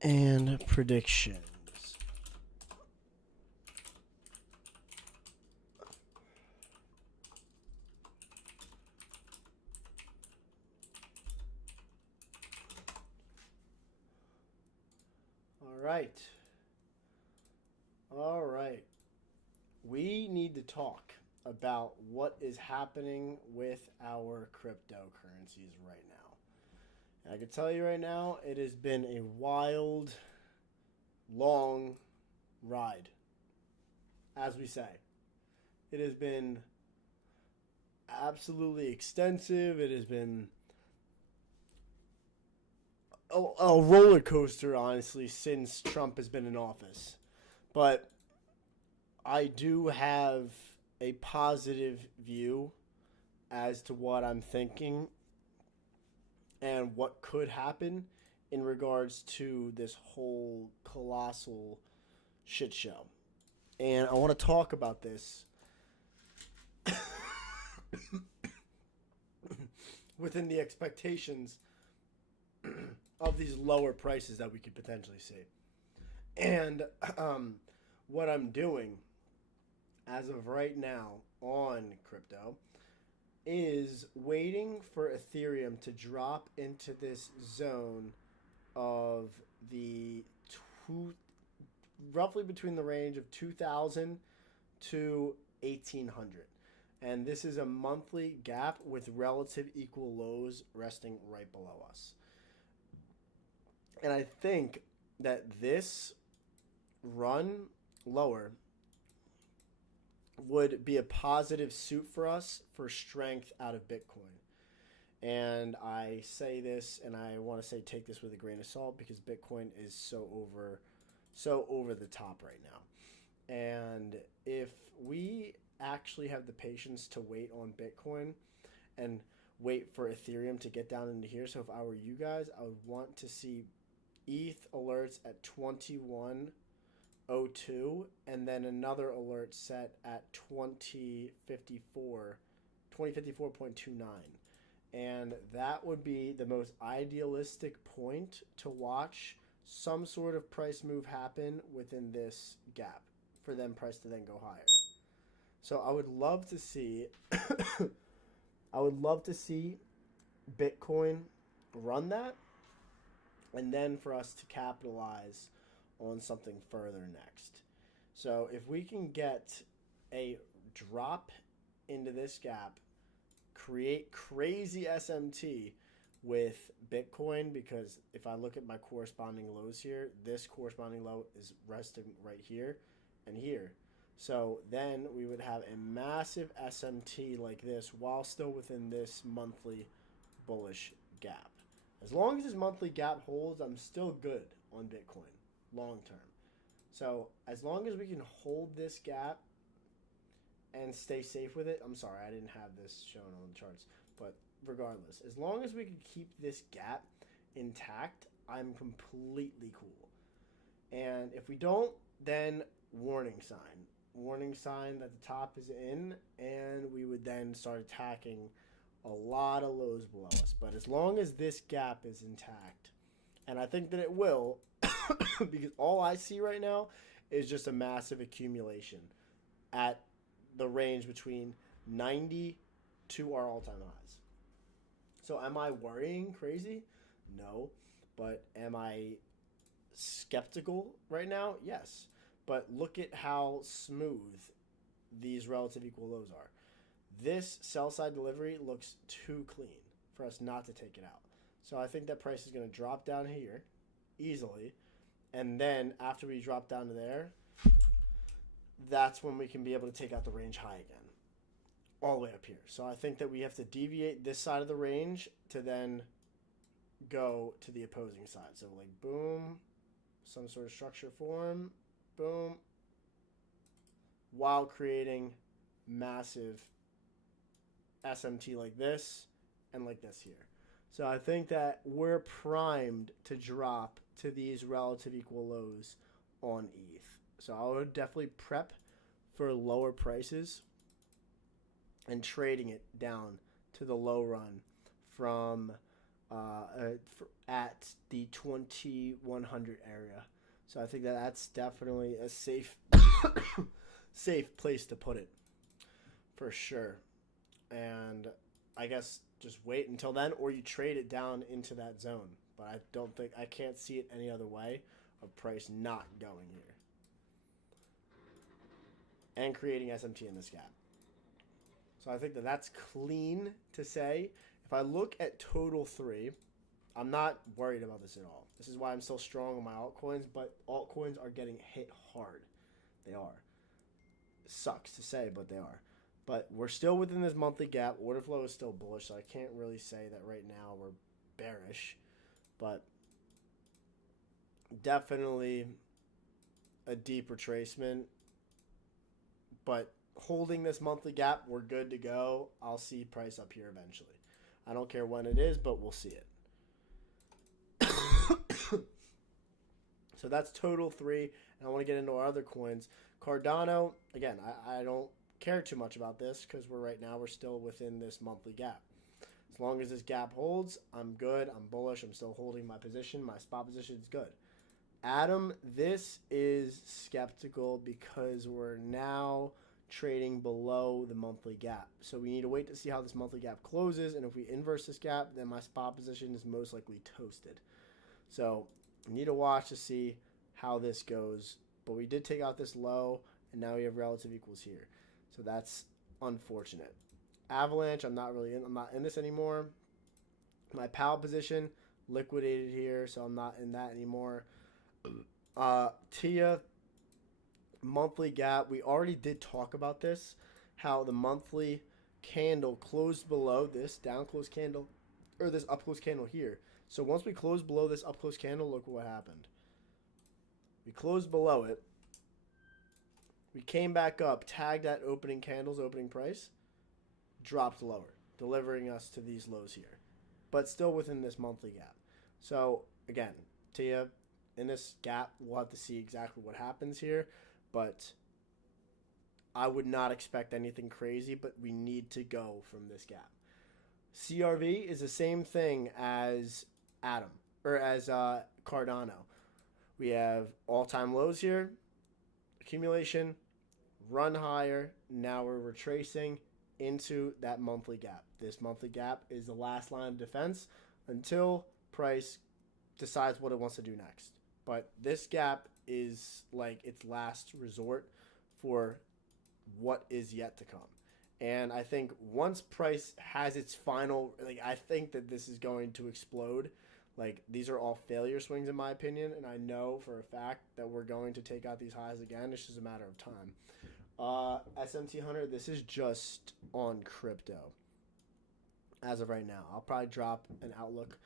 And predictions. All right. All right. We need to talk about what is happening with our cryptocurrencies right now. And I can tell you right now, it has been a wild, long ride, as we say. It has been absolutely extensive. It has been a roller coaster, honestly, since Trump has been in office. But I do have a positive view as to what I'm thinking and what could happen in regards to this whole colossal shit show. And I want to talk about this within the expectations of these lower prices that we could potentially see. And what I'm doing as of right now on crypto is waiting for Ethereum to drop into this zone of the two, roughly between the range of 2,000 to 1,800. And this is a monthly gap with relative equal lows resting right below us. And I think that this run lower would be a positive suit for us for strength out of Bitcoin. And I say this and I want to say take this with a grain of salt because Bitcoin is so over the top right now. And if we actually have the patience to wait on Bitcoin and wait for Ethereum to get down into here, so if I were you guys, I would want to see ETH alerts at 2102 and then another alert set at 2054.29. And that would be the most idealistic point to watch some sort of price move happen within this gap for them price to then go higher. So I would love to see I would love to see Bitcoin run that and then for us to capitalize on something further next. So if we can get a drop into this gap, create crazy SMT with Bitcoin, because if I look at my corresponding lows here, this corresponding low is resting right here and here. So then we would have a massive SMT like this while still within this monthly bullish gap. As long as this monthly gap holds, I'm still good on Bitcoin long term. So as long as we can hold this gap and stay safe with it, I'm sorry, I didn't have this shown on the charts, but regardless, as long as we can keep this gap intact, I'm completely cool. And if we don't, then warning sign. Warning sign that the top is in, and we would then start attacking a lot of lows below us. But as long as this gap is intact, and I think that it will, because all I see right now is just a massive accumulation at the range between 90 to our all-time highs. So am I worrying crazy? No. But am I skeptical right now? Yes. But look at how smooth these relative equal lows are. This sell side delivery looks too clean for us not to take it out. So I think that price is going to drop down here easily. And then after we drop down to there, that's when we can be able to take out the range high again. All the way up here. So I think that we have to deviate this side of the range to then go to the opposing side. So like boom, some sort of structure form, boom, while creating massive SMT like this and like this here. So I think that we're primed to drop to these relative equal lows on ETH. So I would definitely prep for lower prices and trading it down to the low run from at the 2100 area. So I think that that's definitely a safe safe place to put it for sure. And I guess just wait until then, or you trade it down into that zone. But I can't see it any other way of price not going here and creating SMT in this gap. So I think that that's clean to say. If I look at total 3, I'm not worried about this at all. This is why I'm still strong on my altcoins, but altcoins are getting hit hard. They are. It sucks to say, but they are. But we're still within this monthly gap. Order flow is still bullish, so I can't really say that right now we're bearish. But definitely a deep retracement. But holding this monthly gap, we're good to go. I'll see price up here eventually. I don't care when it is, but we'll see it. So that's total 3. And I want to get into our other coins. Cardano, again, I don't care too much about this because we're still within this monthly gap. As long as this gap holds, I'm good. I'm bullish. I'm still holding my position. My spot position is good. Atom, this is skeptical because we're now trading below the monthly gap. So we need to wait to see how this monthly gap closes. And if we inverse this gap, then my spot position is most likely toasted. So we need to watch to see how this goes. But we did take out this low, and now we have relative equals here. So that's unfortunate. Avalanche, I'm not in this anymore. My PAL position liquidated here, so I'm not in that anymore. TIA monthly gap. We already did talk about this, how the monthly candle closed below this down close candle, or this up close candle here. So once we closed below this up close candle, look what happened. We closed below it. We came back up, tagged that opening candle's opening price, dropped lower, delivering us to these lows here, but still within this monthly gap. So again, TIA, in this gap, we'll have to see exactly what happens here, but I would not expect anything crazy, but we need to go from this gap. CRV is the same thing as Atom, or as Cardano. We have all-time lows here, accumulation, run higher. Now we're retracing into that monthly gap. This monthly gap is the last line of defense until price decides what it wants to do next. But this gap is like its last resort for what is yet to come. And I think once price has its final, I think that this is going to explode. These are all failure swings in my opinion, and I know for a fact that we're going to take out these highs again. It's just a matter of time. SMT Hunter, this is just on crypto as of right now. I'll probably drop an outlook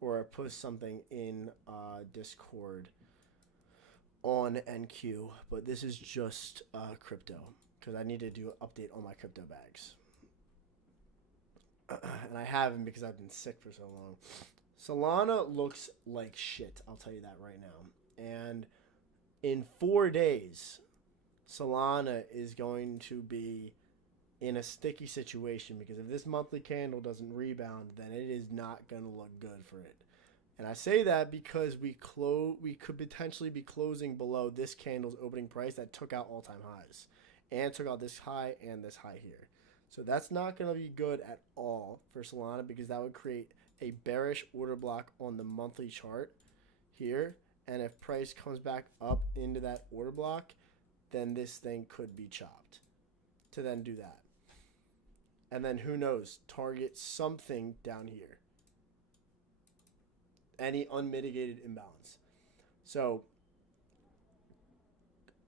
or post something in Discord on NQ, but this is just crypto because I need to do an update on my crypto bags. And I haven't because I've been sick for so long. Solana looks like shit, I'll tell you that right now. And in 4 days, Solana is going to be in a sticky situation because if this monthly candle doesn't rebound, then it is not going to look good for it. And I say that because we could potentially be closing below this candle's opening price that took out all-time highs and took out this high and this high here. So that's not going to be good at all for Solana because that would create a bearish order block on the monthly chart here. And if price comes back up into that order block, then this thing could be chopped to then do that. And then who knows, target something down here. Any unmitigated imbalance. So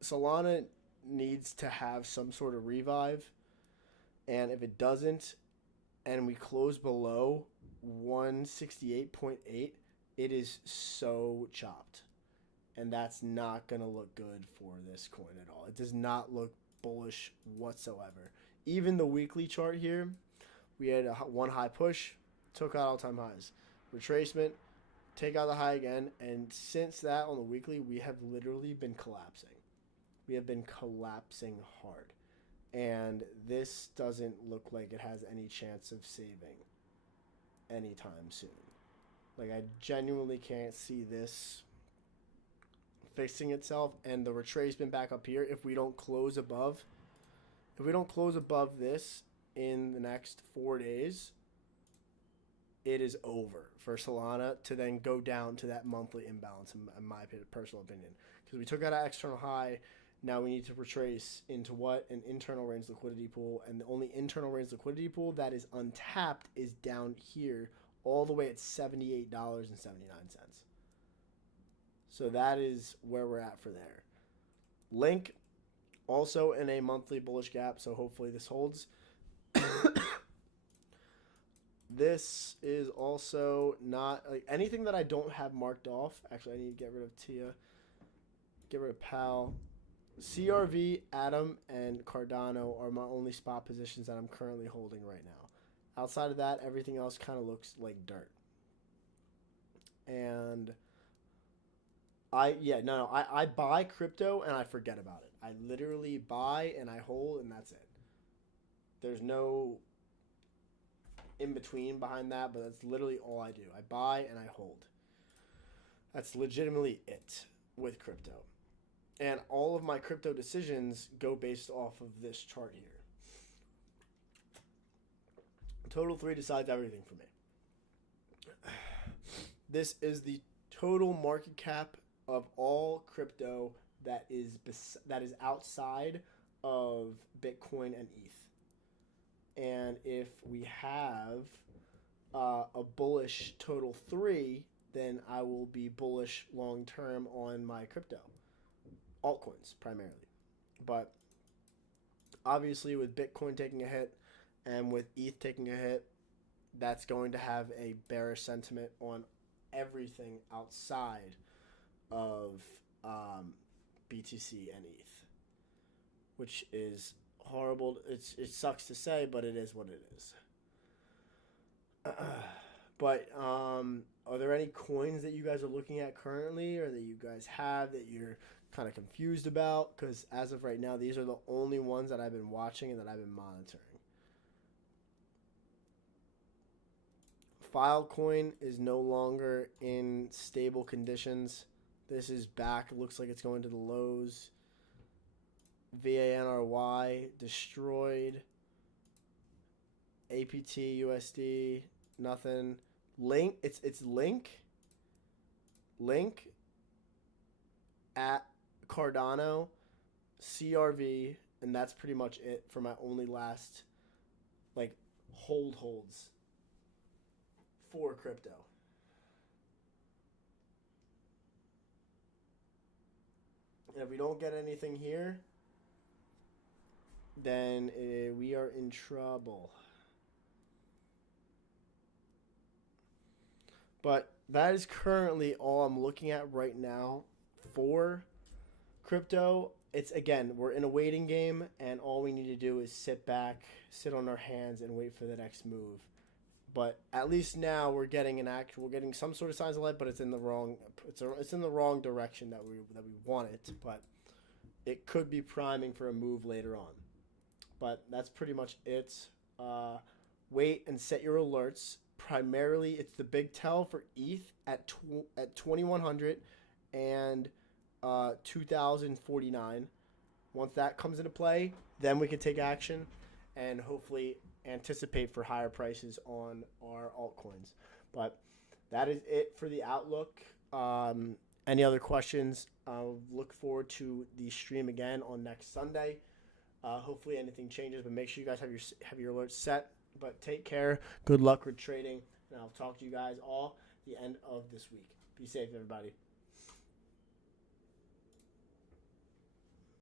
Solana needs to have some sort of revive. And if it doesn't, and we close below 168.8, it is so chopped. And that's not going to look good for this coin at all. It does not look bullish whatsoever. Even the weekly chart here, we had one high push, took out all-time highs. Retracement, take out the high again, and since that on the weekly, we have literally been collapsing. We have been collapsing hard. And this doesn't look like it has any chance of saving anytime soon. Like, I genuinely can't see this fixing itself, and the retracement back up here, if we don't close above this in the next 4 days, it is over for Solana to then go down to that monthly imbalance, in my personal opinion. Because we took out an external high, now we need to retrace into what? An internal range liquidity pool, and the only internal range liquidity pool that is untapped is down here, all the way at $78.79. So that is where we're at for there. Link, also in a monthly bullish gap, so hopefully this holds. This is also not like anything that I don't have marked off. Actually, I need to get rid of Tia, get rid of Pal. CRV, Atom, and Cardano are my only spot positions that I'm currently holding right now. Outside of that, everything else kind of looks like dirt. And I buy crypto and I forget about it. I literally buy and I hold, and that's it. There's no in between behind that, but that's literally all I do. I buy and I hold. That's legitimately it with crypto. And all of my crypto decisions go based off of this chart here. Total 3 decides everything for me. This is the total market cap of all crypto that is outside of Bitcoin and ETH. And if we have a bullish total 3, then I will be bullish long term on my crypto. Altcoins primarily. But obviously with Bitcoin taking a hit and with ETH taking a hit, that's going to have a bearish sentiment on everything outside of BTC and ETH, which is horrible. It sucks to say, but it is what it is. But are there any coins that you guys are looking at currently, or that you guys have that you're kind of confused about? Because as of right now, these are the only ones that I've been watching and that I've been monitoring. Filecoin is no longer in stable conditions. This is back. It looks like it's going to the lows. VANRY destroyed. APT USD nothing. Link, it's Link at Cardano, CRV, and that's pretty much it for my only last like holds for crypto. And if we don't get anything here, then we are in trouble. But that is currently all I'm looking at right now for crypto. It's, again, we're in a waiting game, and all we need to do is sit back, sit on our hands, and wait for the next move. But at least now we're getting some sort of signs of light, but it's in the wrong direction that we want it. But it could be priming for a move later on. But that's pretty much it. Wait and set your alerts. Primarily, it's the big tell for ETH at 2100 and 2049. Once that comes into play, then we can take action and hopefully anticipate for higher prices on our altcoins. But that is it for the outlook. Any other questions? I'll look forward to the stream again on next Sunday. Hopefully anything changes, but make sure you guys have your alerts set. But take care. Good luck with trading. And I'll talk to you guys all at the end of this week. Be safe, everybody.